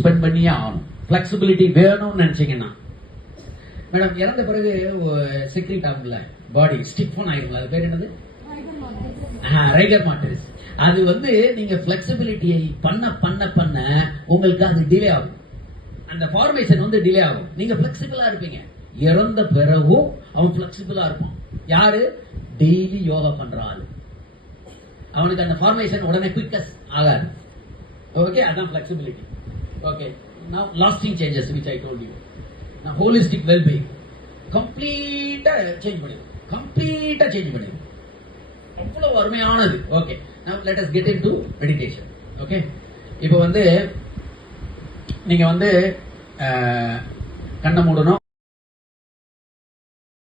Spend பண்ணியே ஆகணும். Flexibility வேணும்னு நினைச்சீங்கன்னா மேடம் இறந்த பிறகு செக்ரீட் ஆகும்ல, பாடி ஸ்டிஃபன் ஆயிரும்ல, அது பேர் என்னது? ரைகர் மார்டிஸ். அது நீங்க பிளெக்சிபிலிட்டியை பண்ண பண்ண பண்ண உங்களுக்கு அது டிலே ஆகும், அந்த ஃபார்மேஷன் டிலே ஆகும். நீங்க பிளெக்சிபிளா இருப்பீங்க. இறந்த பிறகும் அவன் பிளெக்சிபிளா இருப்பான். யாரு? டெய்லி யோகா பண்ற ஆளு. அவனுக்கு அந்த ஃபார்மேஷன் உடனே குவிக்கஸ் ஆகாது. ஓகே, அதான் flexibility. Okay, now lasting changes which I told you. Now holistic well-being கம்ப்ளீட்டா சேஞ்ச் பண்ணிடும், கம்ப்ளீட்டா சேஞ்ச் பண்ணிடும். அவ்வளவு அருமையானது. Okay, now let us get into meditation. Okay, இப்போ நீங்க கண்ணை மூடணும்.